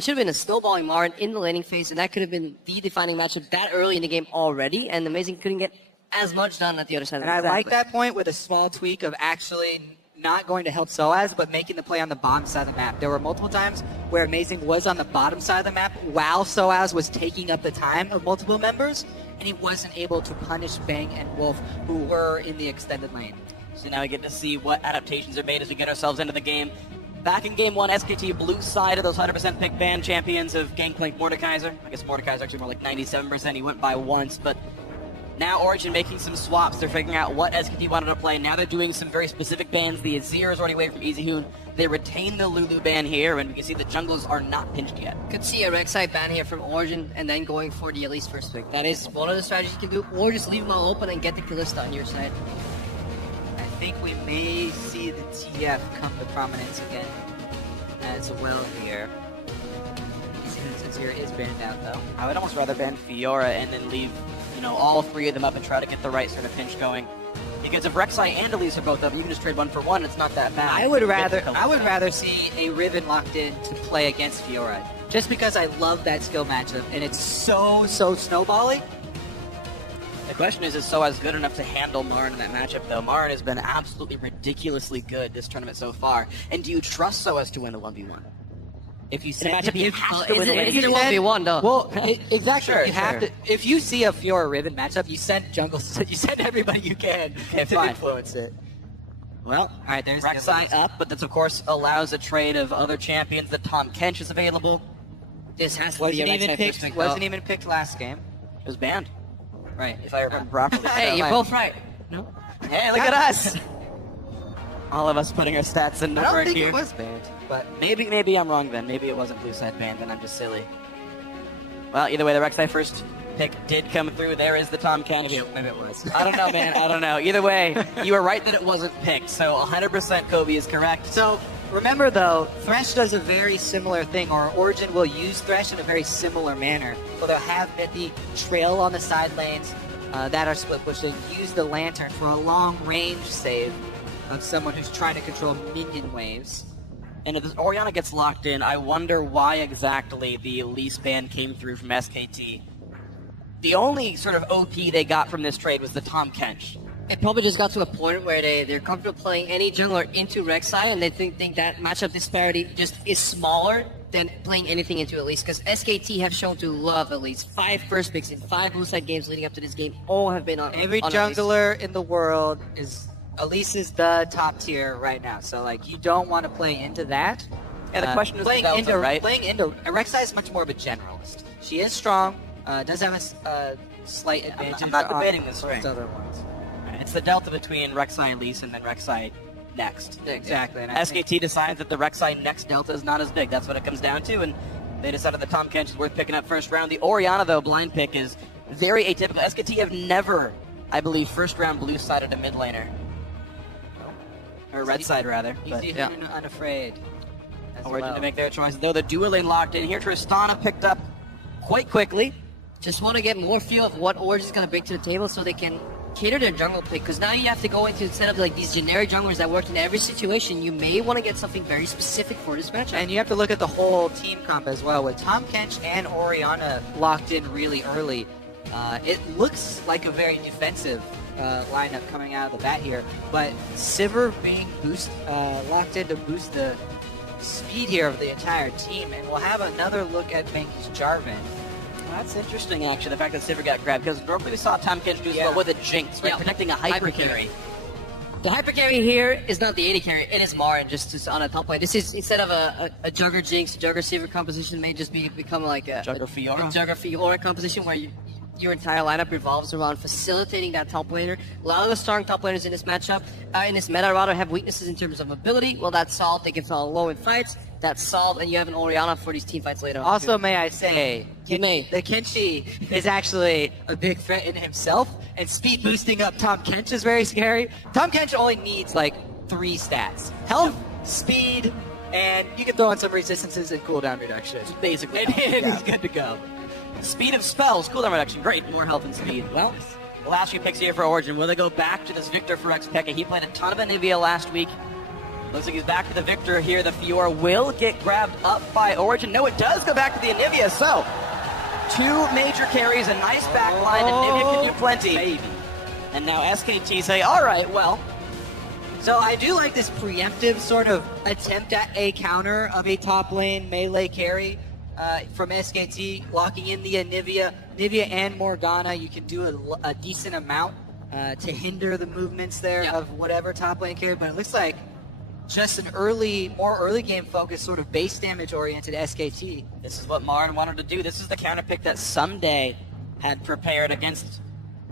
That should have been a snowballing Marin in the laning phase, and that could have been the defining matchup that early in the game already, and Amazing couldn't get as much done at the other side. And I like that point with a small tweak of actually not going to help Soaz, but making the play on the bottom side of the map. There were multiple times where Amazing was on the bottom side of the map while Soaz was taking up the time of multiple members, and he wasn't able to punish Bang and Wolf, who were in the extended lane. So now we get to see what adaptations are made as we get ourselves into the game. Back in game 1, SKT blue side of those 100% pick ban champions of Gangplank Mordekaiser. I guess Mordekaiser actually more like 97%. He went by once, but now Origen making some swaps. They're figuring out what SKT wanted to play. Now they're doing some very specific bans. The Azir is already away from EasyHoon. They retain the Lulu ban here, and we can see the junglers are not pinched yet. Could see a Rek'Sai ban here from Origen and then going for the Elise first pick. That is one of the strategies you can do, or just leave them all open and get the Kalista on your side. I think we may see the TF come to prominence again as well here. Azir is banned out though. I would almost rather ban Fiora and then leave, all three of them up and try to get the right sort of pinch going. Because if Rek'Sai and Elise are both up, you can just trade 1 for 1. It's not that bad. I would rather see a Riven locked in to play against Fiora, just because I love that skill matchup and it's so snowballing. The question is Soaz good enough to handle Marin in that matchup, though? Marin has been absolutely ridiculously good this tournament so far. And do you trust Soaz to win the 1v1? If you send Is it a 1v1 though? Well, exactly. Sure, you have to. If you see a Fiora Riven matchup, you send you send everybody you can to influence it. Well, all right, there's Rek'Sai up, but this of course allows a trade of other champions. The Tahm Kench is available. This has to be a Rek'Sai first pick. Wasn't even picked last game. It was banned. Right. If I remember properly. Hey, you're both right. No? Hey, look at us! All of us putting our stats in number I don't think here. it was banned, but maybe I'm wrong then. Maybe it wasn't blue side banned, then I'm just silly. Well, either way, the Rek'Sai first pick did come through. There is the Tahm Kench. maybe it was. I don't know, man. I don't know. Either way, you were right that it wasn't picked. So 100% Kobe is correct. So remember though, Thresh does a very similar thing, or Origen will use Thresh in a very similar manner. Well, they'll have the trail on the side lanes that are split pushing, use the Lantern for a long range save of someone who's trying to control minion waves. And if Orianna gets locked in, I wonder why exactly the Elise ban came through from SKT. The only sort of OP they got from this trade was the Tahm Kench. It probably just got to a point where they're comfortable playing any jungler into Rek'Sai, and they think that matchup disparity just is smaller than playing anything into Elise, because SKT have shown to love Elise. 5 first picks in 5 blue side games leading up to this game all have been on Every on jungler in the world Elise is the top tier right now, so you don't want to play into that. Yeah, the question is playing Delta, into right? Playing into Rek'Sai is much more of a generalist. She is strong, does have a slight advantage. I'm not debating this, right? right? Other ones. It's the delta between Rek'Sai Elise and then Rek'Sai next. Exactly. And SKT decides that the Rek'Sai next delta is not as big. That's what it comes down to, and they decided the Tahm Kench is worth picking up first round. The Orianna, though, blind pick is very atypical. SKT have never, I believe, first round blue sided a mid laner. Or red side, rather. Easy and unafraid. Origen to make their choice. Though the dual lane locked in here, Tristana picked up quite quickly. Just want to get more feel of what Origen's going to bring to the table so they can cater their jungle pick, because now you have to go into instead of these generic junglers that work in every situation, you may want to get something very specific for this matchup. And you have to look at the whole team comp as well. With Tahm Kench and Orianna locked in really early, it looks like a very defensive lineup coming out of the bat here, but Sivir being locked in to boost the speed here of the entire team, and we'll have another look at Mankey's Jarvan. That's interesting, actually, the fact that Sivir got grabbed, because normally we saw Tahm Kench do well with a Jinx, right? Protecting a hyper carry. The hyper carry here is not the AD carry, it is Marin just on a top lane. This is, instead of a Jugger Jinx, Jugger Sivir composition, may just become like a Jugger Fiora. Jugger Fiora composition where your entire lineup revolves around facilitating that top laner. A lot of the strong top laners in this matchup, in this meta rather, have weaknesses in terms of mobility. Well, that's solved. They can fall low in fights. That's solved, and you have an Orianna for these team fights later on. Also, may I say, the Kenshi is actually a big threat in himself, and speed boosting up Tahm Kench is very scary. Tahm Kench only needs 3 stats: health, speed, and you can throw on some resistances and cooldown reduction. Basically, and he's good to go. Speed of spells, cooldown reduction, great, more health and speed. Well, the last few picks here for Origen. Will they go back to this Victor for Xpeke? He played a ton of Anivia last week. Looks like he's back to the victor here. The Fiora will get grabbed up by Origen. No, it does go back to the Anivia. So, 2 major carries, a nice back line. Anivia can do plenty. Baby. And now SKT say, all right, well. So I do like this preemptive sort of attempt at a counter of a top lane melee carry from SKT, locking in the Anivia and Morgana. You can do a decent amount to hinder the movements there of whatever top lane carry, but it looks like just an more early game focused, sort of base damage oriented SKT. This is what Marin wanted to do. This is the counter pick that someday had prepared against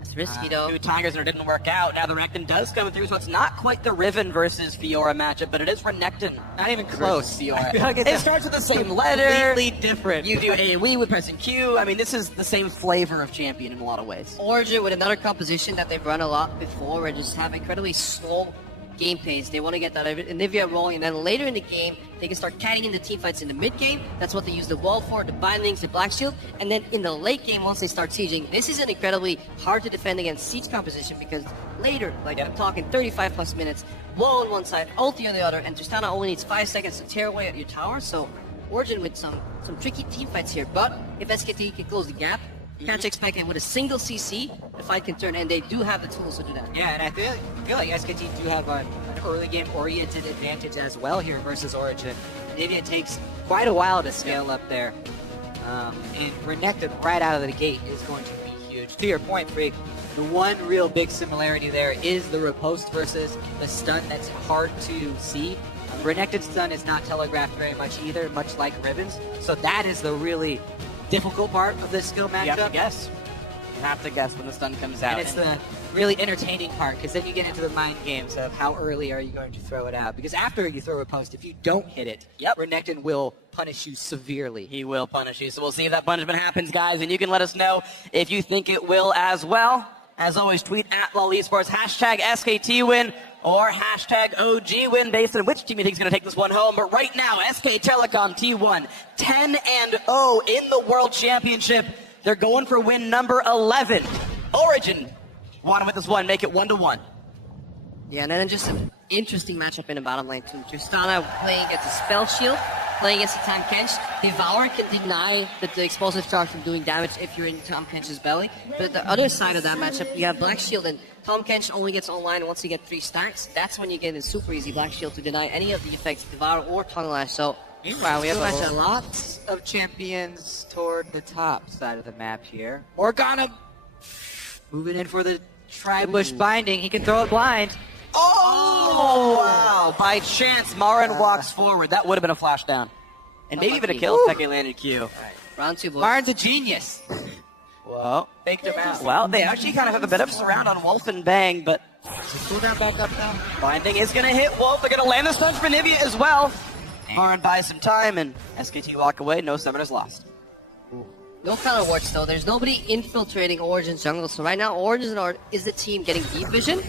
It's risky though. 2 Tigers, and it didn't work out. Now the Renekton does come through, so it's not quite the Riven versus Fiora matchup, but it is Renekton. Not even close. Fiora. It starts with the same letter. Completely different. You do AoE with pressing Q. I mean, this is the same flavor of champion in a lot of ways. Origen with another composition that they've run a lot before, where just have incredibly slow game pace. They want to get that Anivia rolling, and then later in the game, they can start catting in the team fights in the mid game. That's what they use the wall for, the bindings, the black shield, and then in the late game, once they start sieging, this is an incredibly hard to defend against siege composition, because later, like I'm talking 35 plus minutes, wall on one side, ulti on the other, and Tristana only needs 5 seconds to tear away at your tower. So Origen with some tricky team fights here, but if SKT can close the gap, you can't expect it with a single CC, the fight can turn, and they do have the tools to do that. Yeah, and I feel like SKT do have an early game oriented advantage as well here versus Origen. Anivia takes quite a while to scale up there. And Renekton right out of the gate is going to be huge. To your point, Freak, the one real big similarity there is the riposte versus the stun that's hard to see. Renekton's stun is not telegraphed very much either, much like Riven's. So that is the really difficult part of this skill matchup. You have to guess. You have to guess when the stun comes out. And it's the really entertaining part, because then you get into the mind games of how early are you going to throw it out. Because after you throw a post, if you don't hit it, Renekton will punish you severely. He will punish you. So we'll see if that punishment happens, guys. And you can let us know if you think it will as well. As always, tweet at LOL Esports, hashtag SKT win, or hashtag OG win, based on which team you think is going to take this one home. But right now, SK Telecom T1, 10-0 in the World Championship. They're going for win number 11. Origen want to win this one, make it 1-1. Yeah, and then just an interesting matchup in the bottom lane too. Tristana playing against a Spell Shield, playing against the Tahm Kench. Devour can deny the explosive charge from doing damage if you're in Tahm Kench's belly. But the other side of that matchup, you have Black Shield, and Tahm Kench only gets online once you get 3 stacks. That's when you get in super easy Black Shield to deny any of the effects of Devour or Tongue Lash. So meanwhile, we have a lot of champions toward the top side of the map here. Morgana moving in for the Tri-Bush binding. He can throw it blind. Oh, wow. By chance, Marin walks forward. That would have been a flash down. And maybe even a kill if Peke landed Q. Right. Round 2, boys. Marin's a genius. Whoa. Faked him out. Well, they actually kind of have a bit of surround on Wolf and Bang, but Cooldown back up now. binding is going to hit Wolf. They're going to land the stun for Nivea as well. Marin buys some time, and SKT walk away. No summoners lost. No counter wards though. There's nobody infiltrating Origen's jungle. So right now, Origen is the team getting deep vision.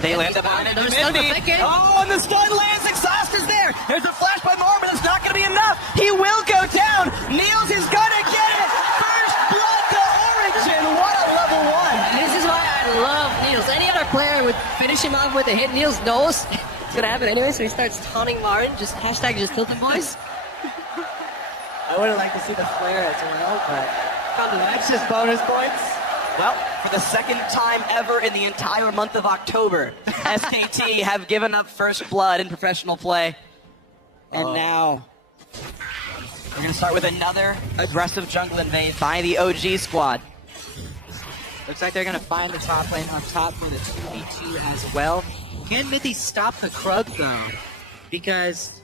They land the bind into mid. Oh, and the stun lands. Exhaust is there. There's a flash by Marin, but it's not going to be enough. He will go down. Niels is going to get it. First blood to Origen. What a level 1. And this is why I love Niels. Any other player would finish him off with a hit. Niels knows it's going to happen anyway, so he starts taunting Marin. Just hashtag just tilted boys. I would have liked to see the flare as well, but that's just bonus points. Well, for the second time ever in the entire month of October, SKT have given up first blood in professional play. And now, we're going to start with another aggressive jungle invade by the OG squad. Looks like they're going to find the top lane on top for the 2v2 as well. Can Mithy stop the Krug though? Because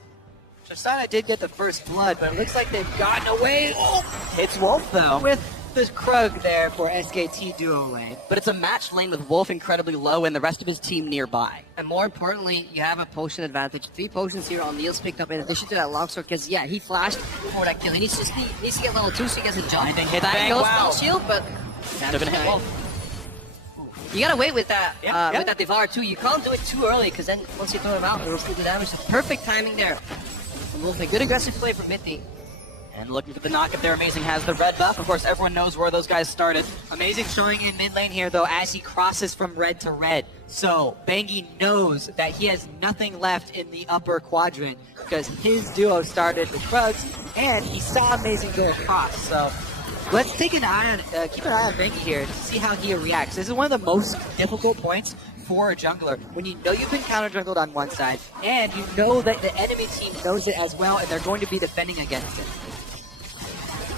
Tristana did get the first blood, but it looks like they've gotten away. Oh, It's Wolf, though. with the Krug there for SKT duo lane. But it's a match lane with Wolf incredibly low and the rest of his team nearby. And more importantly, you have a potion advantage. 3 potions here on Niels picked up in addition to that longsword, because yeah, he flashed for that kill. He needs to get level 2 so he gets a jump. I think hit Bang Bang, goes wow. Spell Shield, but Should've been hit Wolf. you gotta wait with that Yep. with that Devour too. You can't do it too early, because then once you throw him out, it will still do damage. So perfect timing there. Wolf, a good aggressive play from Mithy. And looking for the knock if they're Amazing has the red buff. Of course, everyone knows where those guys started. Amazing showing in mid lane here, though, as he crosses from red to red. So Bengi knows that he has nothing left in the upper quadrant because his duo started with Krugs, and he saw Amazing go across. So let's take an eye on, keep an eye on Bengi here to see how he reacts. This is one of the most difficult points for a jungler when you know you've been counter jungled on one side, and you know that the enemy team knows it as well, and they're going to be defending against it.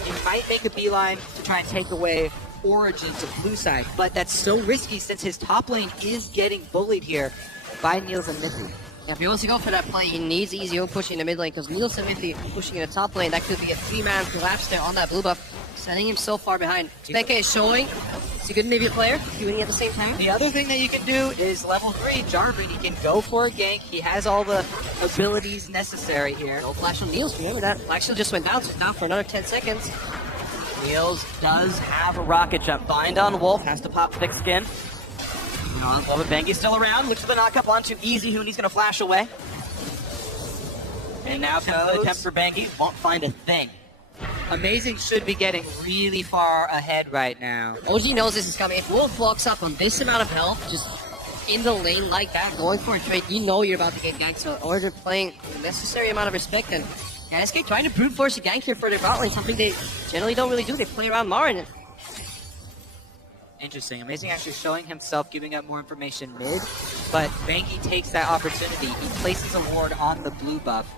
He might make a beeline to try and take away Origen to blue side, but that's so risky since his top lane is getting bullied here by Niels and Mithy. Yeah, if he wants to go for that play, he needs easy home pushing in the mid lane because Niels and Mithy pushing in the top lane. That could be a 3-man collapse there on that blue buff, setting him so far behind. Becca is showing. Is he good maybe a player? Is he winning at the same time? The other thing that you can do is level 3, Jarvan. He can go for a gank. He has all the abilities necessary here. No flash on Niels, remember that. Actually just went down, so it's down for another 10 seconds. Niels does have a rocket jump. Bind on Wolf, has to pop thick skin. Love it, Bengi's still around. Looks for the knock up onto Easy Hoon. He's going to flash away. And now comes the attempt for Bengi. Won't find a thing. Amazing should be getting really far ahead right now. OG knows this is coming. If Wolf blocks up on this amount of health, just in the lane like that, going for a trade, you know you're about to get ganked. So Origen playing the necessary amount of respect, and yeah, SK trying to brute force a gank here for their bot lane, something they generally don't really do. They play around Marin. Interesting. Amazing actually showing himself, giving up more information mid, but Bengi takes that opportunity. He places a ward on the blue buff,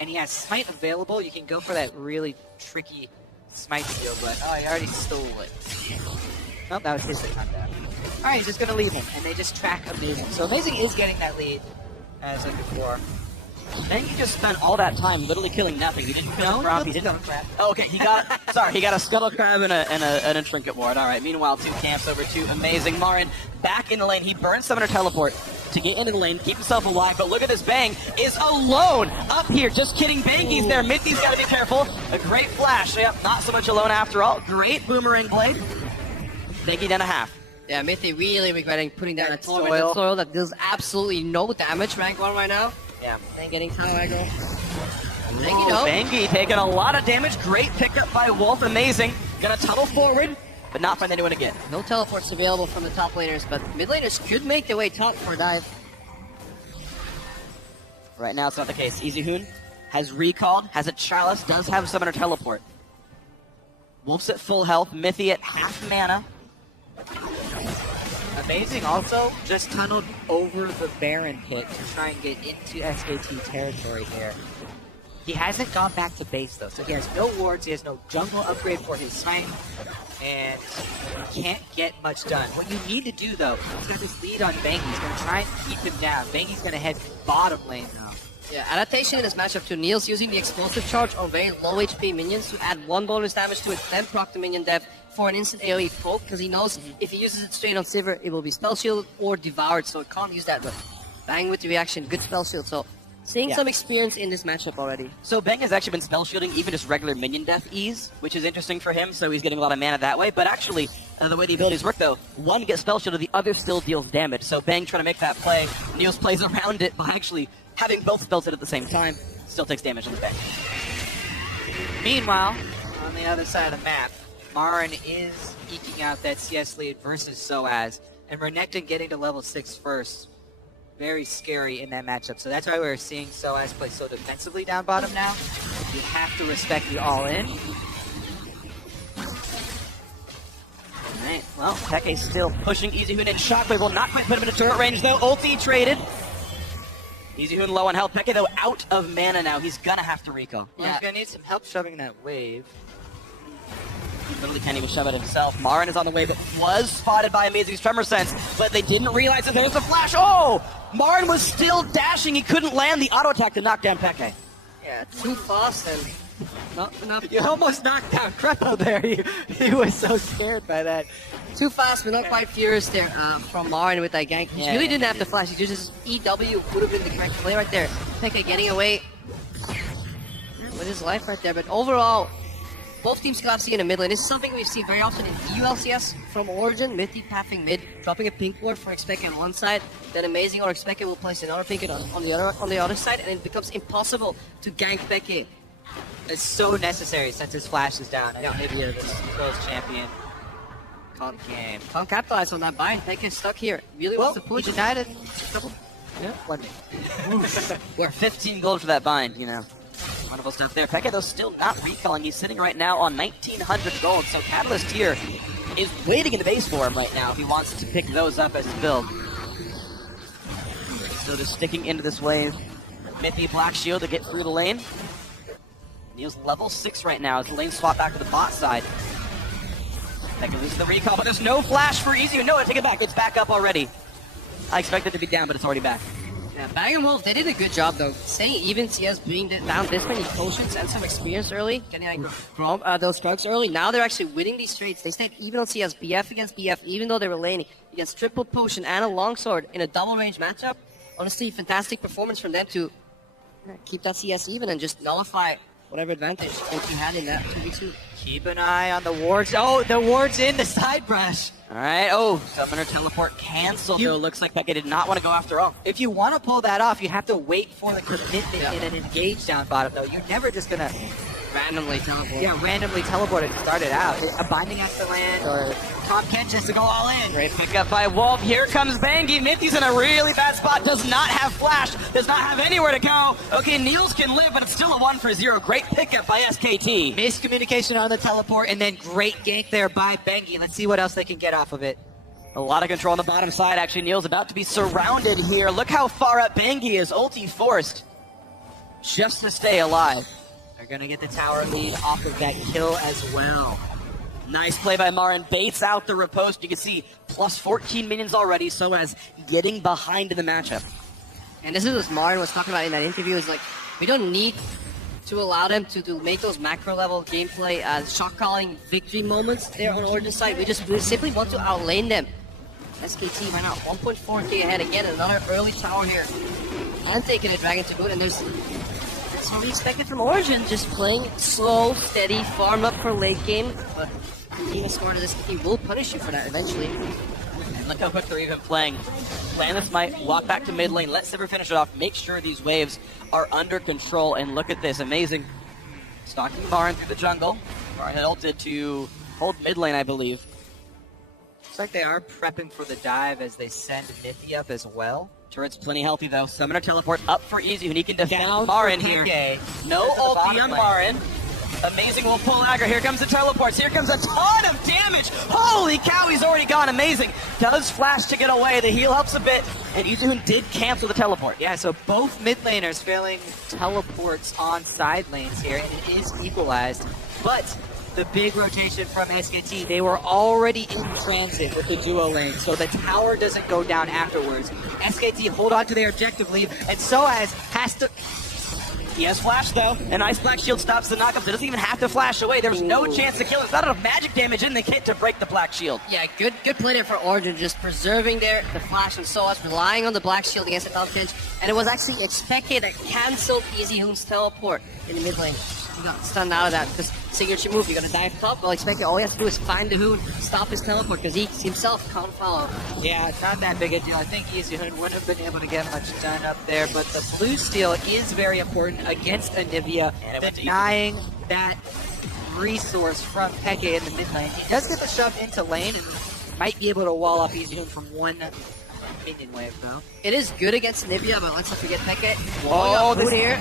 and he has Smite available. You can go for that really tricky Smite steal, but oh, he already stole it. Nope, that was his time down. Alright, he's just going to leave him, and they just track Amazing. So Amazing is getting that lead, as like before. Bengi just spent all that time literally killing nothing. He didn't kill a crop, he didn't... Scuttle Crab. Oh, okay, he got... sorry, he got a Scuttle Crab and a Trinket Ward. Alright, meanwhile, 2 camps over to Amazing. Marin back in the lane. He burns Summoner Teleport to get into the lane, keep himself alive, but look at this, Bang is alone up here. Just kidding, Bengi's there. Mithy's got to be careful. A great flash. Yep, not so much alone after all. Great Boomerang Blade. Bengi down a half. Yeah, Mithy really regretting putting down a soil that does absolutely no damage rank 1 right now. Yeah. And getting tower aggro. Bengi taking a lot of damage. Great pickup by Wolf. Amazing. Gonna tunnel forward, but not find anyone again. No teleports available from the top laners, but mid laners could make their way top for a dive. Right now, it's not the case. Easy Hoon has recalled, has a Chalice, does have Summoner Teleport. Wolf's at full health, Mithy at half mana. Amazing also just tunneled over the Baron pit to try and get into SKT territory here. He hasn't gone back to base though, so he has no wards, he has no jungle upgrade for his Smite, and can't get much done. What you need to do though, he's got this lead on Bengi, he's going to try and keep him down. Bengi's going to head bottom lane now. Yeah, adaptation in this matchup to Niels using the explosive charge on very low HP minions to add 1 bonus damage to it, then proc the minion dev for an instant AoE poke, because he knows if he uses it straight on Sivir, it will be spell shielded or devoured, so it can't use that, but bang with the reaction, good spell shield, so seeing some experience in this matchup already. So Bang has actually been spell shielding even just regular minion death ease, which is interesting for him, so he's getting a lot of mana that way, but actually, the way the abilities work though, one gets spell shielded, the other still deals damage, so Bang trying to make that play, Niels plays around it by actually having both spells hit at the same time, still takes damage on the Bang. Meanwhile, on the other side of the map, Marin is eking out that CS lead versus Soaz, and Renekton getting to level 6 first. Very scary in that matchup, so that's why we're seeing Soaz play so defensively down bottom now. You have to respect the all-in. Alright, well, Peke's still pushing Easy Hoon, and Shockwave will not quite put him into turret range though. Ulti traded. Easy Hoon low on health. Peke though out of mana now. He's gonna have to recall. Well, he's gonna need some help shoving that wave. He literally can't even shove it himself. Marin is on the way, but was spotted by Amazing's Tremor Sense, but they didn't realize that there's a flash. Oh! Marin was still dashing. He couldn't land the auto attack to knock down Peke. Yeah, too fast and not enough. You almost knocked down Crepo there. He was so scared by that. Too fast, but not quite furious there from Marin with that gank. He really didn't have the flash. He just EW would have been the correct play right there. Peke getting away with his life right there. But overall, both teams collapsing in the mid lane. This is something we've seen very often in ULCS from Origen. Mithy pathing mid, dropping a pink ward for Expected on one side, then Amazing or Expected will place another pink on the other side, and it becomes impossible to gank Peke It's so necessary since his flash is down. And Nivea, this close champion. Calm game. Can't capitalize on that buy. They get stuck here. Really wants to push. He denied it. Yeah, We're 15 gold for that bind, you know. Wonderful stuff there. Peke, though, still not recalling. He's sitting right now on 1,900 gold, so Catalyst here is waiting in the base for him right now if he wants to pick those up as his build. So just sticking into this wave. Mithy Black Shield to get through the lane. Neil's level 6 right now as the lane swap back to the bot side. Peke loses the recall, but there's no flash for Easy. No, take it back. It's back up already. I expected it to be down, but it's already back. Yeah, Bang & Wolf, they did a good job though. Staying even CS, being down this many potions and some experience early, getting like those drugs early. Now they're actually winning these trades. They stayed even on CS, BF against BF, even though they were laning against triple potion and a longsword in a double range matchup. Honestly, fantastic performance from them to keep that CS even and just nullify whatever advantage they had in that 2v2. Keep an eye on the wards. Oh, the ward's in the side brush. Alright, oh, Summoner Teleport canceled though. Looks like Peke did not want to go after all. If you want to pull that off, you have to wait for the commitment in an engage down bottom though. You're never just gonna Randomly teleport. Yeah, randomly teleport it to start it out. A binding has to land, or Tom Kent has to go all in. Great pickup by Wolf. Here comes Bangy. Mithy's in a really bad spot. Does not have flash. Does not have anywhere to go. Okay, Niels can live, but it's still a 1-for-0. Great pickup by SKT. Miscommunication on the teleport, and then great gank there by Bangy. Let's see what else they can get off of it. A lot of control on the bottom side. Actually, Niels about to be surrounded here. Look how far up Bangy is. Ulti forced just to stay alive. They're going to get the tower lead off of that kill as well. Nice play by Marin. Baits out the riposte. You can see plus 14 minions already, so as getting behind in the matchup. And this is what Marin was talking about in that interview, is like, we don't need to allow them to make those macro level gameplay shot calling victory moments there on Origen's side. We simply want to outlane them. SKT right now 1.4k ahead again, another early tower here. And taking a dragon to boot, and that's what we expected from Origin, just playing slow, steady, farm up for late game, but being as smart as SKT will punish you for that eventually. And look how quick they're even playing. Land this might, walk back to mid lane, let Sivir finish it off, make sure these waves are under control, and look at this, amazing. Stalking Marin through the jungle. Marin had ulted to hold mid lane, I believe. Looks like they are prepping for the dive as they send Nithya up as well. Turret's plenty healthy though. Summoner Teleport up for Easy, and he can defend Down Marin for here. Peke. No ulti on Marin. Amazing will pull aggro. Here comes the teleports. Here comes a ton of damage. Holy cow, he's already gone. Amazing. Does flash to get away. The heal helps a bit. And Izun did cancel the teleport. Yeah, so both mid laners failing teleports on side lanes here, and it is equalized. But the big rotation from SKT, they were already in transit with the duo lane, so the tower doesn't go down afterwards. SKT hold on to their objective lead, and Soaz has to... He has flash though. A nice black shield stops the knockup. So it doesn't even have to flash away. There was no chance to kill him. There's not enough magic damage in the kit to break the black shield. Yeah, good play there for Origin, just preserving the flash and Soaz, relying on the black shield against the Falcons, and it was actually expected that canceled Easy Hoon's teleport in the mid lane. He got stunned out of that. This signature move, you're gonna dive top. Well, expect it. All he has to do is find the Hoon, stop his teleport, because he himself can't follow. Yeah, it's not that big a deal. I think Easy Hoon wouldn't have been able to get much done up there, but the blue steal is very important against Anivia, denying that resource from Peke in the mid lane. He does get the shove into lane and might be able to wall off Easy Hoon from one minion wave, though. It is good against Anivia, but let's not forget Peke. Whoa, this here.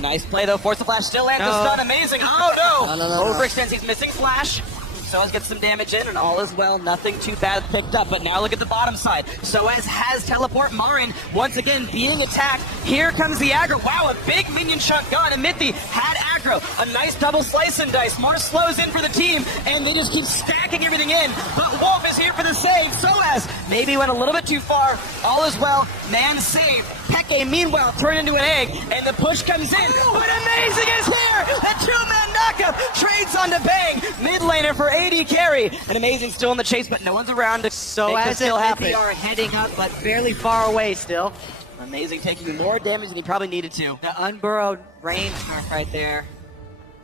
Nice play though, force the flash, still lands the stun, amazing. Oh no! No. Overextends, he's missing flash. Soaz gets some damage in, and all is well. Nothing too bad picked up, but now look at the bottom side. Soaz has teleport. Marin, once again, being attacked. Here comes the aggro. Wow, a big minion chunk gone, and Mithy had aggro. A nice double slice and dice. More slows in for the team, and they just keep stacking everything in. But Wolf is here for the save. Soaz maybe went a little bit too far. All is well. Man saved. Peke, meanwhile, turned into an egg, and the push comes in. But Amazing is here! A two-man knockup trades onto Bang. Mid laner for AD carry. And Amazing still in the chase, but no one's around to So make as this still happen. they are heading up, but fairly far away still. Amazing taking more damage than he probably needed to. The unburrowed range mark right there.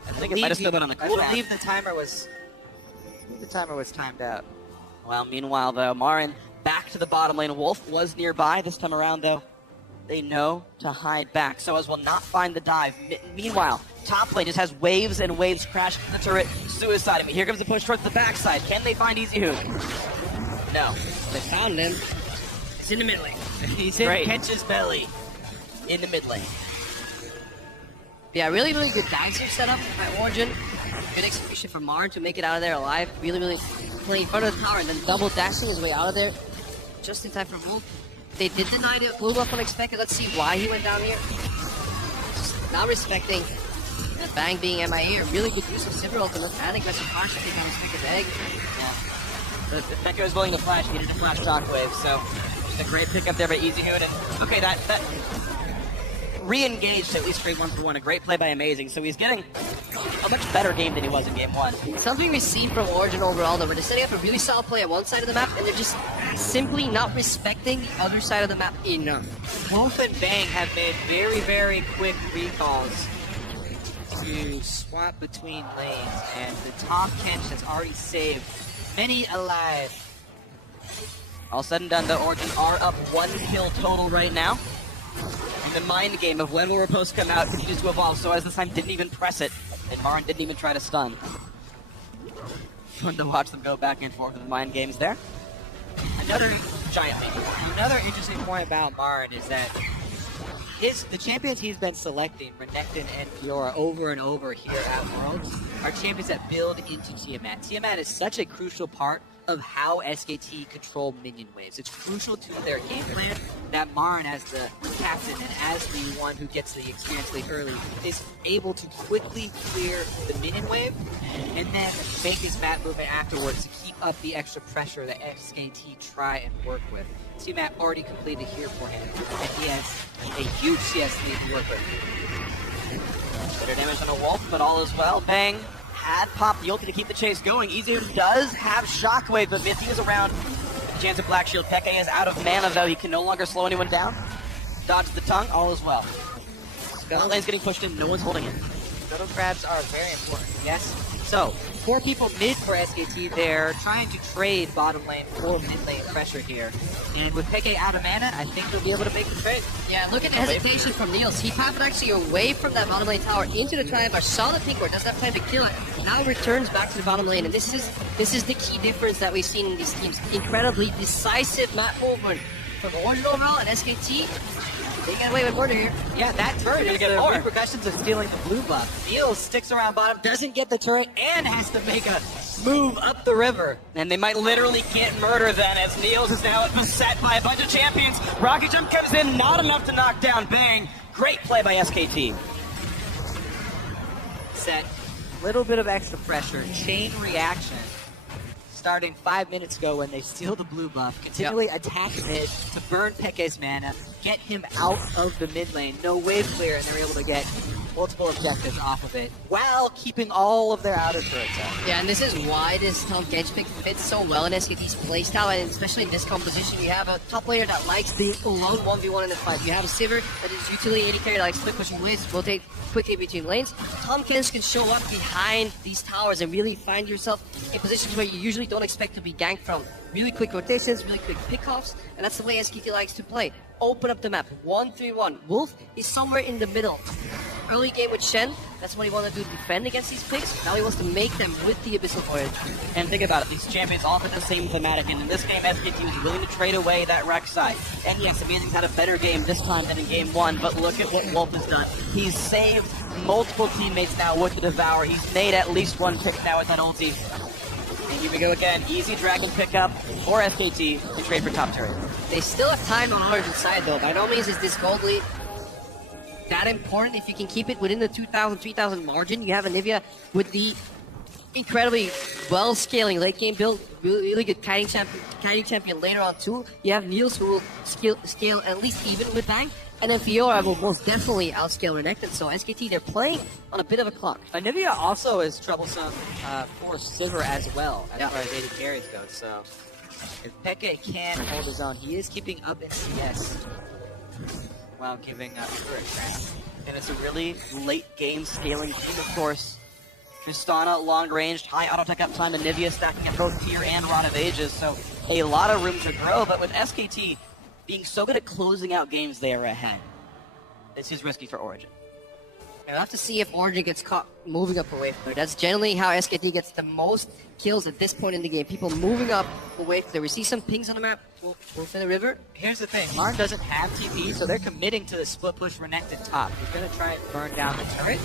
I think it might have still been on the cooldown. I believe the timer was timed out. Well, meanwhile, though, Marin back to the bottom lane. Wolf was nearby this time around, though. they know to hide back, so as will not find the dive. Meanwhile, top lane just has waves and waves crash the turret, suicide. Here comes the push towards the backside. Can they find Easy Hoon? No. They found him. It's in the mid lane. He's in Kench's belly. In the mid lane. Yeah, really, really good dive setup by Origen. Good execution from Marn to make it out of there alive. Really, really playing in front of the tower and then double dashing his way out of there. Just in time for Wolf. They did deny the blue buff unexpected. Let's see why he went down here. Just not respecting Bang being MIA. Really good use of Sivir ultimate. Adding aggressive harsh to take on Unexpected egg. Yeah. But Becca was willing to flash. He needed to flash Shockwave, so just a great pickup there by Easy Hoon. And okay, that re-engaged at least straight 1-for-1. A great play by Amazing. So he's getting a much better game than he was in game 1. Something we've seen from Origen overall, though, where they're setting up a really solid play on one side of the map, and they're just simply not respecting the other side of the map enough. Wolf and Bang have made very, very quick recalls to swap between lanes, and the Tom Kench has already saved many alive. All said and done, the Origen are up 1 kill total right now. And the mind game of when will Riposte come out continues to evolve, so as this time didn't even press it, and Marin didn't even try to stun. Fun to watch them go back and forth with the mind games there. Another giant lead. Another interesting point about Marin is that the champions he's been selecting, Renekton and Fiora, over and over here at Worlds, are champions that build into Tiamat. Tiamat is such a crucial part of how SKT control minion waves. It's crucial to their game plan that Marin, as the captain and as the one who gets the experience lead early, is able to quickly clear the minion wave and then make his map movement afterwards to keep up the extra pressure that SKT try and work with. Tiamat already completed here for him, and he has a huge CS lead to work with. Better damage on a Wolf, but all is well. Bang had popped the ulti to keep the chase going. Easy does have Shockwave, but Mithy is around. Chance of Black Shield. Peke is out of mana, though. He can no longer slow anyone down. Dodges the tongue, all is well. Scuttle lane's getting pushed in, no one's holding it. Scuttle grabs are very important, yes? So, 4 people mid for SKT, they're trying to trade bottom lane for mid lane pressure here. And with Peke out of mana, I think they'll be able to make the trade. Yeah, look at the hesitation from Niels. He popped actually away from that bottom lane tower into the triangle, saw the pink ward, doesn't have time to kill it. Now returns back to the bottom lane, and this is the key difference that we've seen in these teams. Incredibly decisive map movement from Origen overall and SKT. They get away with murder here. Yeah, that turret is the repercussions of stealing the blue buff. Niels sticks around bottom, doesn't get the turret, and has to make a move up the river. And they might literally get murder then, as Niels is now beset by a bunch of champions. Rocket Jump comes in, not enough to knock down Bang. Great play by SKT. Set. Little bit of extra pressure. Chain reaction. Starting 5 minutes ago when they steal the blue buff, continually attack mid to burn Peke's mana, get him out of the mid lane, no wave clear, and they're able to get multiple objectives off of it, while keeping all of their outer turrets up. Yeah, and this is why this Tom Kench pick fits so well in SKT's playstyle, and especially in this composition, you have a top player that likes being alone 1v1 in the fight. You have a Sivir that is utility AD carry that likes quick pushing waves, rotate quickly between lanes. Tom Kench can show up behind these towers and really find yourself in positions where you usually don't expect to be ganked from. Really quick rotations, really quick pickoffs, and that's the way SKT likes to play. Open up the map, 1-3-1. Wolf is somewhere in the middle. Early game with Shen, that's what he wanted to do, defend against these picks. Now he wants to make them with the Abyssal Voyage. And think about it, these champions all have the same thematic, and in this game, SKT was willing to trade away that Rek'Sai. And yes, Amazing's had a better game this time than in game 1, but look at what Wolf has done. He's saved multiple teammates now with the Devour. He's made at least 1 pick now with that ulti. And here we go again, easy dragon pickup for SKT and trade for top turret. They still have time on Origen's side though. By no means is this gold lead that important. If you can keep it within the 2,000, 3,000 margin, you have Anivia with the incredibly well-scaling late game build, really good kiting champion later on too. You have Niels who will scale at least even with Bang, and then Fiora will most definitely outscale Renekton. So SKT, they're playing on a bit of a clock. Anivia also is troublesome for Sivir as well, as far as AD carries go. So if Peke can hold his own, he is keeping up in CS while giving up turret track. And it's a really late game scaling team, of course. Tristana, long ranged, high auto tech uptime, and Nivea stacking at both Tier and Rod of Ages, so a lot of room to grow. But with SKT, being so good at closing out games they are ahead. This is risky for Origen. And we'll have to see if Origen gets caught moving up away from there. That's generally how SKT gets the most kills at this point in the game. People moving up away from there. We see some pings on the map. Wolf in the river. Here's the thing, Marn doesn't have TP, so they're committing to the split push Renekton top. He's going to try and burn down the turret.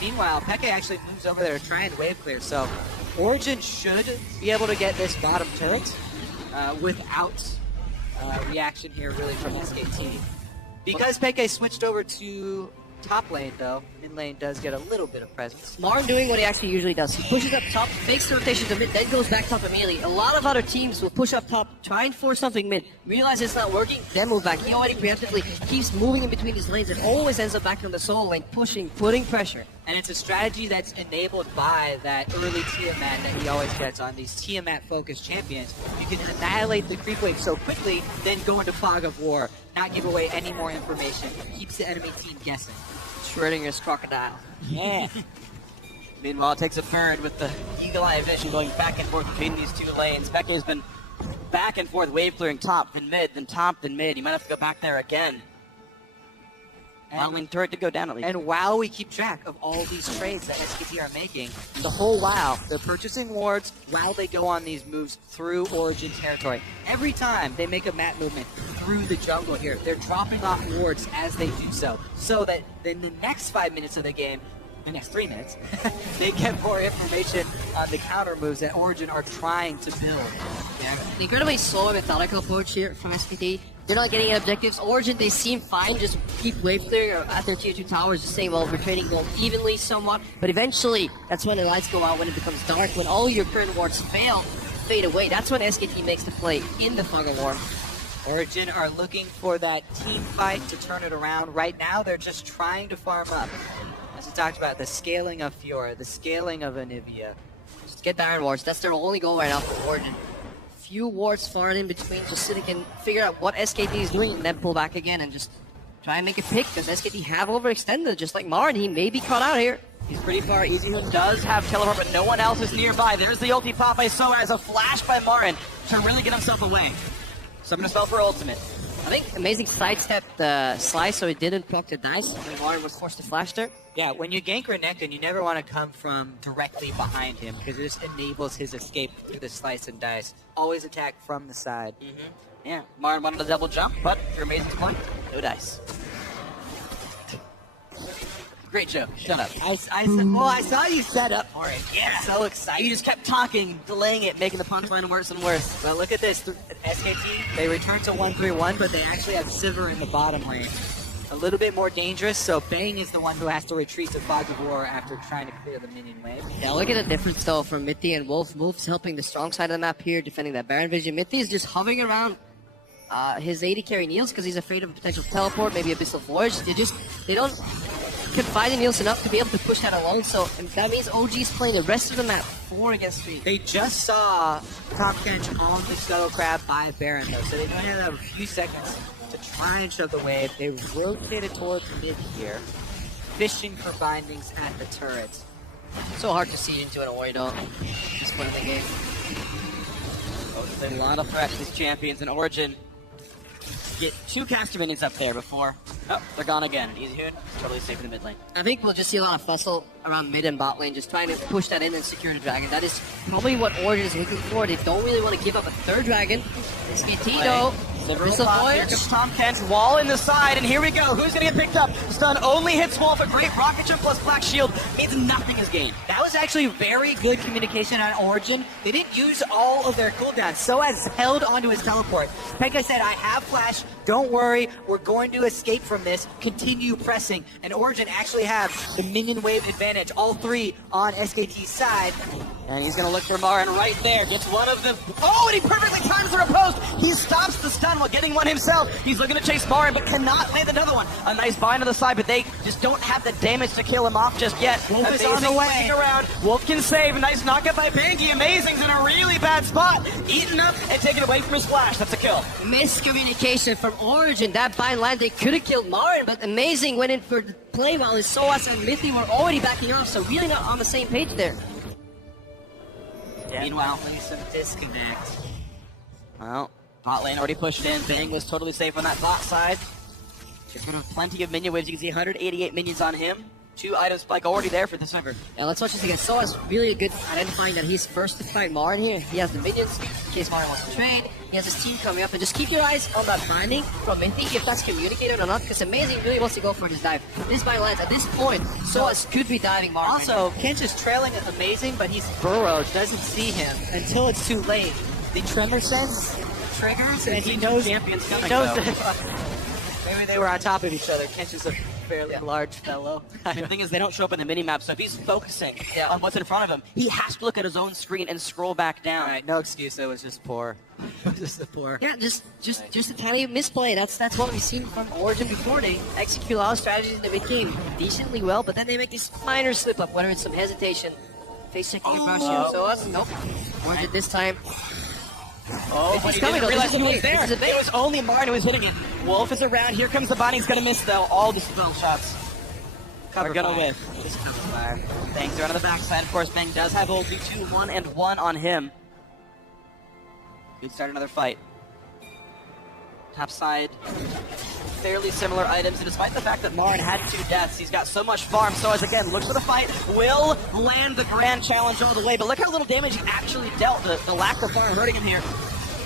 Meanwhile, Peke actually moves over there to try and wave clear, so Origen should be able to get this bottom turret without reaction here really from SKT. Because Peke switched over to top lane though, mid lane does get a little bit of presence. Marn doing what he actually usually does. He pushes up top, makes the rotation to mid, then goes back top immediately. A lot of other teams will push up top, try and force something mid, realize it's not working, then move back. He already preemptively keeps moving in between his lanes and always ends up back on the solo lane, pushing, putting pressure. And it's a strategy that's enabled by that early Tiamat that he always gets on these Tiamat-focused champions. You can annihilate the creep wave so quickly, then go into Fog of War, not give away any more information. Keeps the enemy team guessing. Schrodinger's crocodile. Yeah. Meanwhile, it takes a bird with the eagle eye vision going back and forth between these two lanes. Peke has been back and forth, wave clearing top, then mid, then top, then mid. He might have to go back there again. Allowing turret to go down at least. And while we keep track of all these trades that SKT are making, the whole while, they're purchasing wards while they go on these moves through Origen territory. Every time they make a map movement through the jungle here, they're dropping off wards as they do so. So that in the next 5 minutes of the game, the next 3 minutes, they get more information on the counter moves that Origen are trying to build. Yeah, the incredibly slow and methodical approach here from SKT. They're not getting any objectives. Origen, they seem fine, just keep wave clearing at their tier 2 towers, just saying, well, we're trading gold evenly somewhat. But eventually, that's when the lights go out, when it becomes dark, when all your current wards fade away. That's when SKT makes the play in the Fog of War. Origen are looking for that team fight to turn it around. Right now, they're just trying to farm up. As we talked about, the scaling of Fiora, the scaling of Anivia. Just get Baron wards. That's their only goal right now for Origen. Few wards far in between just so they can figure out what SKT is doing and then pull back again and just try and make a pick because SKT have overextended just like Marn. He may be caught out here. He's pretty far. EasyHood does have teleport, but no one else is nearby. There's the ulti pop by Soa as a flash by Marin to really get himself away. Summon a spell for ultimate. I think Amazing sidestepped the slice so he didn't proc the dice when Marin was forced to flash there. Yeah, when you gank Renekton, you never want to come from directly behind him because it just enables his escape through the slice and dice. Always attack from the side. Yeah, Marin wanted a double jump, but for Amazing's point, no dice. Great joke. Shut up. I saw you set up for it. Yeah. So excited. You just kept talking, delaying it, making the punchline worse and worse. But look at this. SKT, they return to 1-3-1, but they actually have Sivir in the bottom lane. A little bit more dangerous, so Bang is the one who has to retreat to Fog of War after trying to clear the minion wave. Yeah, look at the difference though from Mithy and Wolf. Wolf's helping the strong side of the map here, defending that Baron vision. Mithy is just hovering around his AD carry Niels because he's afraid of a potential teleport, maybe Abyssal Voyage. They don't confide in Niels enough to be able to push that alone, so and that means OG's playing the rest of the map 4 against 3. They just saw Top Kench on the Scuttle Crab by Baron though, so they don't have a few seconds to try and shove the wave. They rotated towards mid here, fishing for bindings at the turrets. So hard to see into an Ori though, at this point in the game. There's a lot of threats, these champions, and Origen get 2 caster minions up there before. Oh, they're gone again. EasyHood, totally safe in the mid lane. I think we'll just see a lot of fussle around mid and bot lane, just trying to push that in and secure the dragon. That is probably what Origen is looking for. They don't really want to give up a 3rd dragon. SKT though. Here comes Tom Kench, wall in the side, and here we go. Who's gonna get picked up? Stun only hits Wolf, a great rocket jump plus Black Shield means nothing is gained. That was actually very good communication on Origen. They didn't use all of their cooldowns. Soaz held onto his teleport. Pekka said, I have flash, don't worry, we're going to escape from this, continue pressing. And Origen actually have the minion wave advantage, all 3 on SKT's side. And he's going to look for Marin right there. Gets one of the... Oh, and he perfectly times the riposte. He stops the stun while getting one himself. He's looking to chase Marin, but cannot land another one. A nice bind on the side, but they just don't have the damage to kill him off just yet. Wolf is on the way. Around. Wolf can save. A nice knockup by Banky. Amazing's in a really bad spot. Eaten up and taken away from his flash. That's a kill. Miscommunication from Origen. That bind landed could have killed Marin, but Amazing went in for the play while his Soas and Mithy were already backing off, so really not on the same page there. Yeah. Meanwhile, some disconnect. Well, Bot lane already pushed in. Bang was totally safe on that bot side. Gets rid of plenty of minion waves. You can see 188 minions on him. 2 items spike already there for this member. Yeah, let's watch this again. Soa's really good at identifying that he's first to fight Marin here. He has the minions in case Marin wants to trade. He has his team coming up, and just keep your eyes on that binding from Minty if that's communicated or not, because Amazing really wants to go for this dive. This bind lands. At this point, Soa's could be diving Marin. Also, Kench is trailing Amazing, but he's burrowed, doesn't see him until it's too late. The tremor sense triggers, and he knows champions coming. He knows that maybe they were on top of each other. Kench is a fairly large fellow. The thing is, they don't show up in the minimap, so if he's focusing on what's in front of him, he has to look at his own screen and scroll back down. All right, no excuse. It was just poor. Just the poor. Yeah, just a tiny misplay. That's what we've seen from Origen before. They execute a lot of strategies in the mid game decently well, but then they make this minor slip up, whether it's some hesitation, face checking approach. So nope. Origen this time. Oh, but he's coming. he didn't realize he was This is a there. It was only Marin who was hitting it. Wolf is around. Here comes the bunny. He's going to miss, though. All the spell shots are going to whiff. Just cover fire. Bangs around on the backside. Of course, Bang does have ult 2, 1, and 1 on him. Could start another fight. Top side, fairly similar items, and despite the fact that Marin had 2 deaths, he's got so much farm. So as again, looks for the fight, will land the grand challenge all the way, but look how little damage he actually dealt. The lack of farm hurting him here.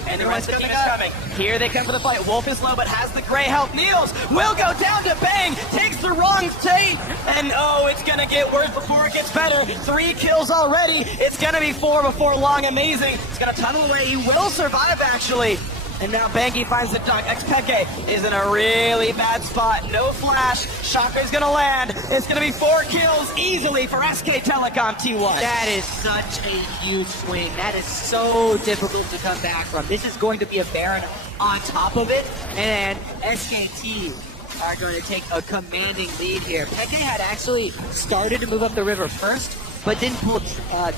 And the rest of the team is coming. Here they come for the fight. Wolf is low, but has the gray health. Niels will go down to Bang, takes the wrong take, and oh, it's gonna get worse before it gets better. 3 kills already. It's gonna be 4 before long. Amazing. It's gonna tunnel away. He will survive, actually. And now Bangy finds the dunk. Xpeke is in a really bad spot. No flash. Shocker's gonna land. It's gonna be 4 kills easily for SK Telecom T1. That is such a huge swing. That is so difficult to come back from. This is going to be a Baron on top of it, and SKT are going to take a commanding lead here. Peke had actually started to move up the river first, but didn't pull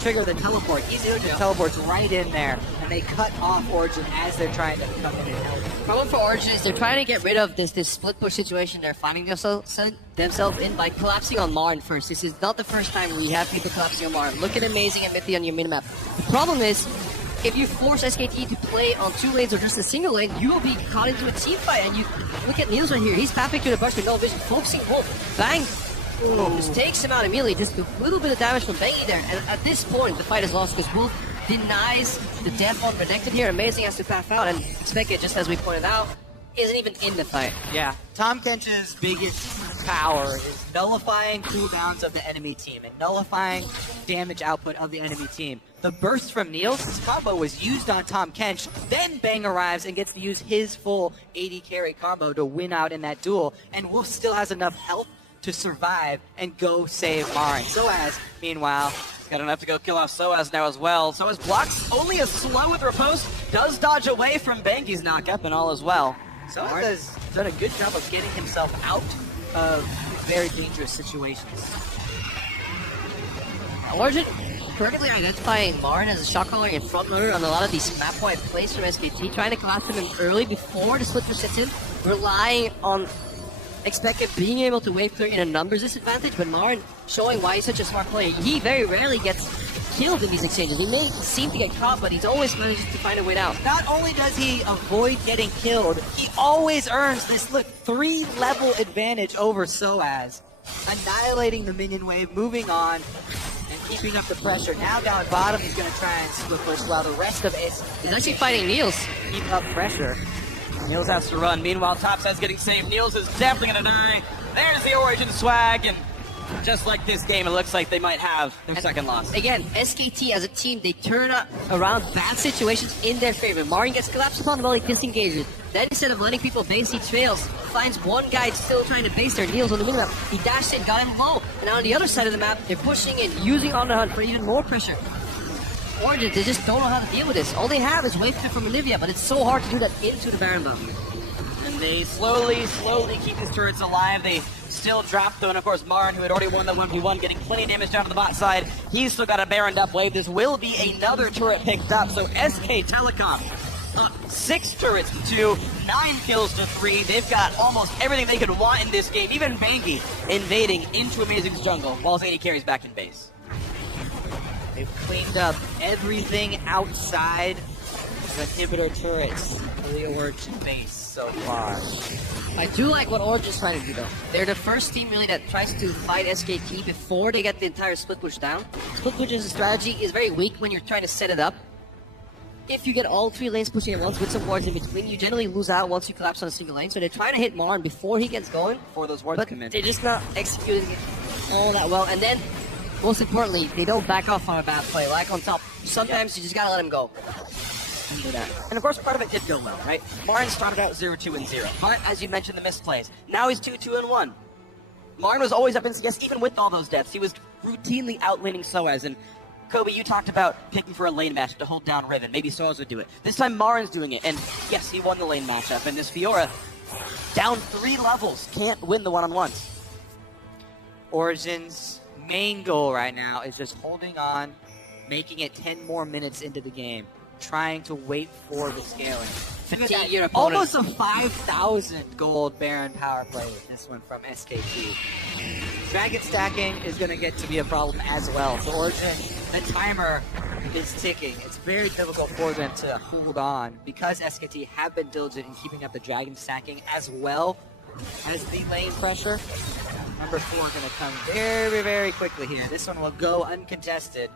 trigger the teleport. Easy teleports right in there, and they cut off Origen as they're trying to come in and help. The problem for Origen is they're trying to get rid of this split push situation they're finding themselves in by collapsing on Marin first. This is not the first time we have people collapsing on Marin. Look at Amazing and Mithy on your minimap. The problem is, if you force SKT to play on 2 lanes or just a single lane, you will be caught into a team fight. And you look at Niels right here. He's tapping to the bush with no vision, focusing Wolf. Bang! Just takes him out immediately. Just a little bit of damage from Bangy there. And at this point, the fight is lost because Wolf denies the death on Protected here. Amazing has to path out, and Xpeke, just as we pointed out, isn't even in the fight. Yeah, Tom Kench's biggest power is nullifying cooldowns of the enemy team and nullifying damage output of the enemy team. The burst from Niels, his combo was used on Tom Kench, then Bang arrives and gets to use his full 80 carry combo to win out in that duel, and Wolf still has enough health to survive and go save Marin. Soaz, meanwhile, got enough to go kill off Soaz now as well. Soaz blocks only a slow with riposte, does dodge away from Bangy's knockup and all as well. Soaz has done a good job of getting himself out of very dangerous situations. Origen correctly identifying Marin as a shot caller and front runner on a lot of these map wide plays from SKT, trying to collapse him in early before the split push sets in, relying on Xpeke being able to wave clear in a numbers disadvantage, but Marin showing why he's such a smart player. He very rarely gets killed in these exchanges. He may seem to get caught, but he's always managed to find a way out. Not only does he avoid getting killed, he always earns this, 3-level advantage over Soaz. Annihilating the minion wave, moving on, and keeping up the pressure. Now down bottom, he's going to try and split push while the rest of it He's actually fighting Niels. Keep up pressure. Niels has to run. Meanwhile, Topside's getting saved. Niels is definitely going to die. There's the Origen swag, and just like this game, it looks like they might have their second loss. Again, SKT as a team, they turn around bad situations in their favor. Marin gets collapsed upon while he disengages. Then instead of letting people base, he trails, finds one guy still trying to base their Niels on the minimap. He dashed in, got him low, and now on the other side of the map, they're pushing in, using On the Hunt for even more pressure. Origen, they just don't know how to deal with this. All they have is wave clear from Olivia, but it's so hard to do that into the Baron buff. And they slowly keep his turrets alive. They still drop though, and of course Marin, who had already won the 1v1, getting plenty of damage down to the bot side. He's still got a Baroned up wave. This will be another turret picked up, so SK Telecom up 6 turrets to 2, 9 kills to 3. They've got almost everything they could want in this game. Even Bangy invading into Amazing's jungle while his AD carries back in base. They've cleaned up everything outside of inhibitor turrets for the Origin base so far. I do like what Origen's trying to do though. They're the first team really that tries to fight SKT before they get the entire split push down. Split push as a strategy is very weak when you're trying to set it up. If you get all 3 lanes pushing at once with some wards in between, you generally lose out once you collapse on a single lane. So they're trying to hit Marn before he gets going. Before those wards But come in. they're just not executing it all that well. And then, most importantly, they don't back off on a bad play. Like on top, sometimes you just gotta let him go. Do that. And of course, part of it did go well, right? Marn started out 0-2-0, but as you mentioned, the misplays. Now he's 2-2-1. Marn was always up in CS, even with all those deaths. He was routinely outlaning Soaz, and Kobe, you talked about picking for a lane match to hold down Riven. Maybe Soaz would do it. This time, Marn's doing it, and yes, he won the lane matchup, and this Fiora, down 3 levels, can't win the one-on-ones. Origin's main goal right now is just holding on, making it 10 more minutes into the game, trying to wait for the scaling. Fatigue your opponent. Almost a 5,000 gold Baron power play with this one from SKT. Dragon stacking is going to get to be a problem as well. So Origin, the timer is ticking. It's very difficult for them to hold on because SKT have been diligent in keeping up the dragon stacking as well as the lane pressure. Number 4 going to come very, very quickly here. This one will go uncontested,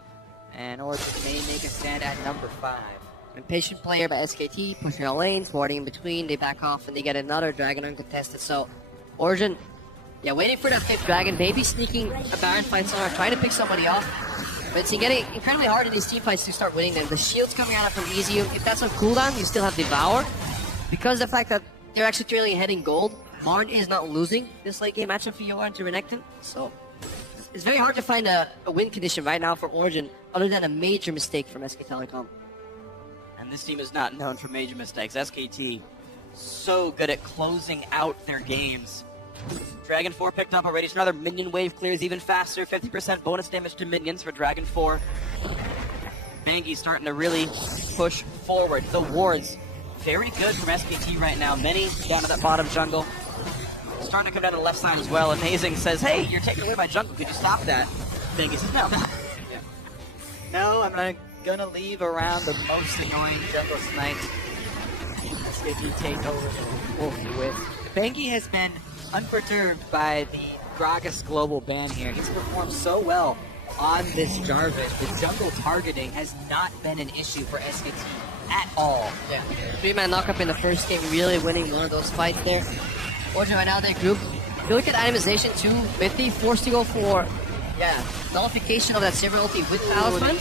and Origin may make a stand at number 5. Impatient player by SKT, pushing all lanes, warding in between, they back off, and they get another dragon uncontested. So, Origen, yeah, waiting for that 5th dragon, maybe sneaking a Baron fight somewhere, trying to pick somebody off. But it's getting incredibly hard in these team fights to start winning them. The shield's coming out from Easy. If that's on cooldown, you still have Devour. Because of the fact that they're actually trailing ahead in gold, Marn is not losing this late game matchup for Fiora into Renekton. So, it's very hard to find a win condition right now for Origen, other than a major mistake from SK Telecom. And this team is not known for major mistakes. SKT, so good at closing out their games. Dragon 4 picked up already. So another minion wave clears even faster. 50% bonus damage to minions for Dragon 4. Bangi starting to really push forward. The wards, very good from SKT right now. Many down at that bottom jungle. Starting to come down to the left side as well. Amazing says, hey, you're taking away my jungle. Could you stop that? Bangi says, no. Yeah. No, I'm not gonna leave around the most annoying jungle snipe. SKT take over the Wolf with. Bangi has been unperturbed by the Gragas global ban here. He's performed so well on this Jarvan. The jungle targeting has not been an issue for SKT at all. Yeah. 3-man knockup in the first game, really winning one of those fights there. Origin right now, their group. If you look at itemization too, Mithy forced to go for, nullification of that Silver ulti with Talisman.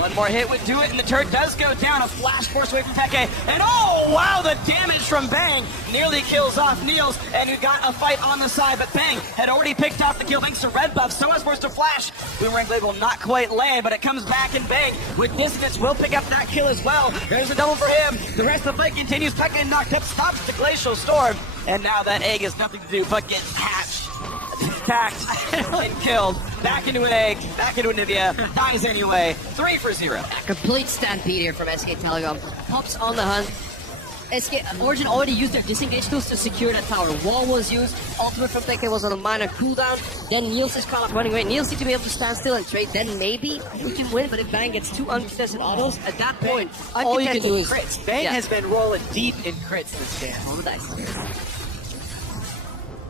One more hit would do it, and the turret does go down. A flash force away from Teke. And oh, wow, the damage from Bang nearly kills off Niels. And we got a fight on the side, but Bang had already picked out the kill thanks to red buff. So as forced to flash. Boomerang Blade will not quite land, but it comes back, and Bang with distance will pick up that kill as well. There's a double for him. The rest of the fight continues. Teke knocked up, stops the Glacial Storm. And now that egg has nothing to do but get hatched. Attacked and killed. Back into an egg, back into Anivia, dies anyway. 3-0. Complete stampede here from SK Telecom. Pops on the hunt. Origin already used their disengage tools to secure that tower. Wall was used, ultimate from Teke was on a minor cooldown. Then Niels is caught up running away. Niels needs to be able to stand still and trade. Then maybe we can win, but if Bang gets 2 uncontested autos, at that point, all you can do is crits. Bang has been rolling deep in crits this game. roll the dice.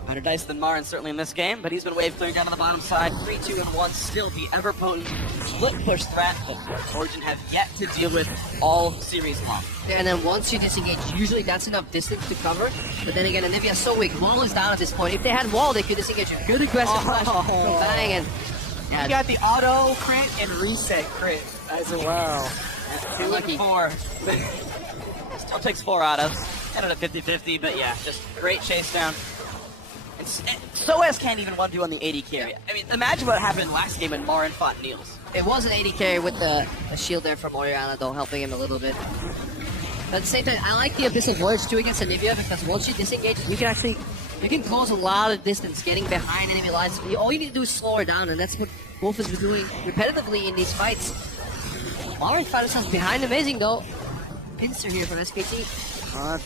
Better dice than Marn certainly in this game, but he's been wave clearing down on the bottom side. 3-2-1, still the ever-potent split push threat that Origen have yet to deal with all series long. And then once you disengage, usually that's enough distance to cover. But then again, Anivia is so weak. Wall is down at this point. If they had Wall, they could disengage a good aggressive flash from Bang. And you got the auto crit and reset crit as well. 2-4. Still takes 4 autos. Kind of a 50-50, but yeah, just great chase down. And Soaz can't even 1-2 on the 80 carry. I mean, imagine what happened last game when Marn fought Niels. it was an 80 carry with the shield there from Oriana, though, helping him a little bit. But at the same time, I like the Abyssal Voyage too against Anivia, because once you disengage, you can close a lot of distance getting behind enemy lines. All you need to do is slow her down, and that's what Wolf has been doing repetitively in these fights. Alright, found himself behind. Amazing though. Pincer here from SKT.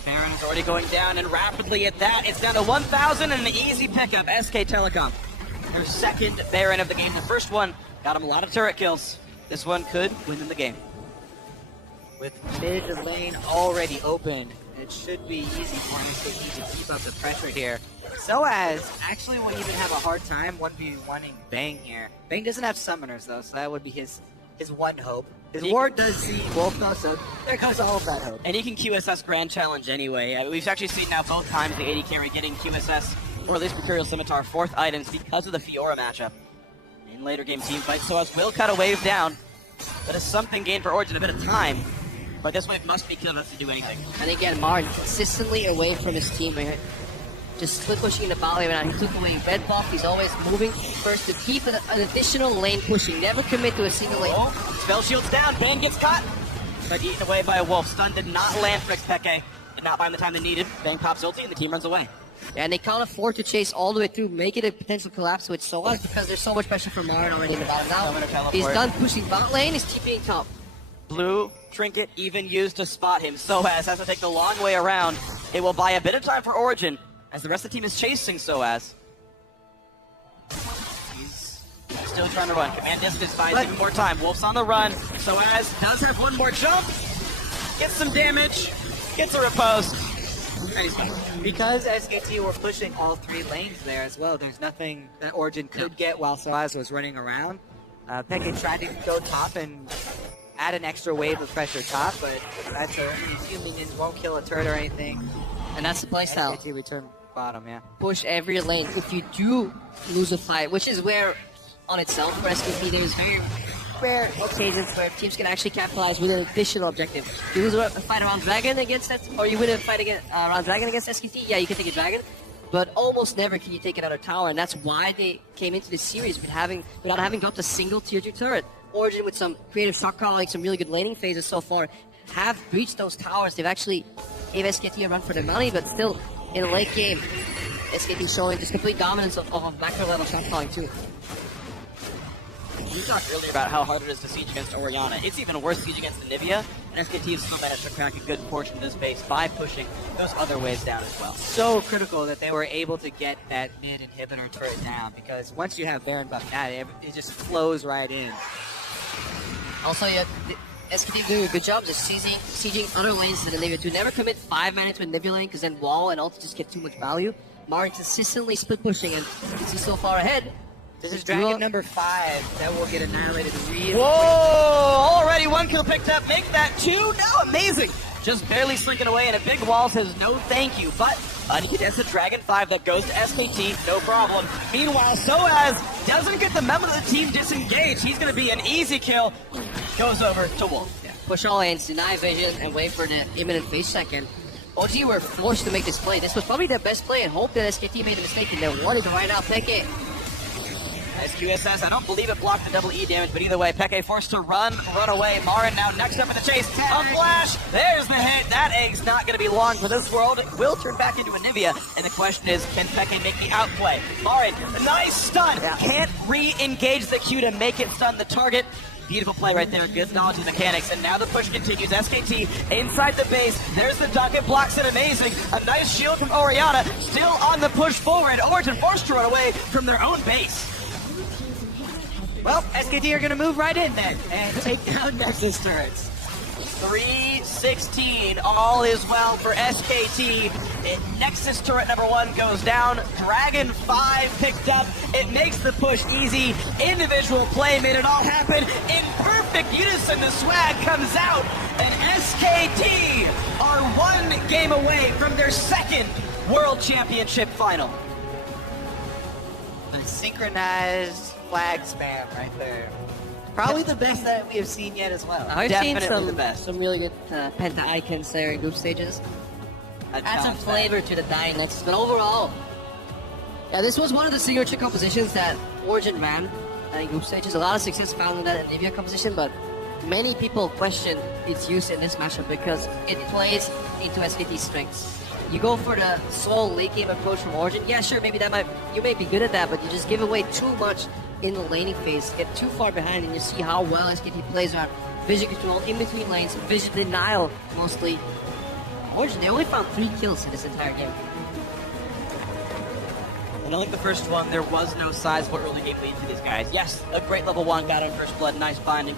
Baron is already going down, and rapidly at that, it's down to 1,000 and an easy pickup. SK Telecom, their second Baron of the game. The first one got him a lot of turret kills. This one could win them the game. With mid lane already open, it should be easy for SKT to keep up the pressure here. So as actually won't even have a hard time 1v1ing Bang here. Bang doesn't have summoners though, so that would be his one hope. His ward does see Wolf though, so there goes all of that hope. And he can QSS Grand Challenge anyway. We've actually seen now both times the AD carry getting QSS, or at least Mercurial Scimitar, 4th items because of the Fiora matchup. In later game team fights, so as will cut a wave down. That is something gained for Origen, a bit of time. But this wave must be killed us to do anything. And again, Martin consistently away from his team. Just split pushing in the bot lane. He took away red buff. He's always moving first to keep an additional lane pushing. Never commit to a single lane. Oh, spell shields down. Bang gets caught. But eaten away by a wolf. Stun did not land for Peke. Did not find the time they needed. Bang pops ulti and the team runs away. And they can't afford to chase all the way through, make it a potential collapse with Soaz because there's so much pressure from Marin already in the bottom now. He's done pushing bot lane. He's TPing top. Blue trinket even used to spot him. Soaz has to take the long way around. It will buy a bit of time for Origen as the rest of the team is chasing Soaz. He's still trying to run. Command distance finds even more time. Wolf's on the run. Soaz does have one more jump. Gets some damage. Gets a repose. And he's fine. Because SKT were pushing all 3 lanes there as well, there's nothing that Origen could get while Soaz was running around. Peke tried to go top and add an extra wave of pressure top, but that's a few minions, won't kill a turret or anything. And that's the playstyle. SKT return bottom, yeah. Push every lane. If you do lose a fight, which is where, on itself, for SKT, there's very rare occasions where teams can actually capitalize with an additional objective. You lose a fight around Dragon against that, or you win a fight around Dragon against SKT, yeah, you can take a Dragon, but almost never can you take another tower, and that's why they came into this series without having dropped a single tier 2 turret. Origen with some creative shot calling, some really good laning phases so far, have breached those towers. They've actually gave SKT a run for their money, but still, in a late game, SKT showing just complete dominance of macro level shot calling too. We talked earlier about how hard it is to siege against Oriana. It's even worse to siege against Anivia, and SKT has still managed to crack a good portion of this base by pushing those other waves down as well. So critical that they were able to get that mid inhibitor turret down, because once you have Baron buff down, it just flows right in. Also, yeah, SKT doing a good job just sieging other lanes than Anivia too. Never commit 5 mana to Anivia lane, because then wall and ult just get too much value. Marin consistently split pushing, and he's so far ahead. This is Dragon number 5 that will get annihilated really Whoa! Already 1 kill picked up. Make that 2. No, amazing. Just barely slinking away, and a big wall says no thank you. But that's a Dragon 5 that goes to SKT, no problem. Meanwhile, Soaz doesn't get the memo that the team disengaged. He's going to be an easy kill. Goes over to Wolf. Yeah. Push all lanes, deny vision, and wait for the imminent phase second. OG were forced to make this play. This was probably their best play, and hope that SKT made a mistake and they wanted to right now pick it. Nice QSS. I don't believe it blocked the double E damage, but either way, Peke forced to run away. Marin now next up in the chase. A flash. There's the hit. That egg's not going to be long for this world. It will turn back into Anivia, and the question is, can Peke make the outplay? Marin, nice stun. Can't re-engage the Q to make it stun the target. Beautiful play right there. Good knowledge of the mechanics. And now the push continues. SKT inside the base. There's the duck. It blocks it. Amazing. A nice shield from Oriana. Still on the push forward. Origen forced to run away from their own base. Well, SKT are going to move right in then and take down Nexus turrets. 316. All is well for SKT. And Nexus turret number 1 goes down. Dragon 5 picked up. It makes the push easy. Individual play made it all happen. In perfect unison, the swag comes out. And SKT are 1 game away from their 2nd World Championship final. A synchronized flag spam right there. Probably the best that we have seen yet as well. I've seen Definitely the best. some really good penta icons there in group stages. Add some flavor to the dying Nexus, but overall, yeah, this was one of the signature compositions that Origen ran in group stages. A lot of success found in that Anivia composition, but many people question its use in this matchup because it plays into SKT's strengths. You go for the soul late game approach from Origen. Yeah, sure, maybe you may be good at that, but you just give away too much in the laning phase, get too far behind, and you see how well SKT plays around vision control in between lanes, vision denial mostly. Origen, they only found 3 kills in this entire game. And unlike the first one, there was no sizable early game lead to these guys. Yes, a great level 1 got on first blood, nice binding.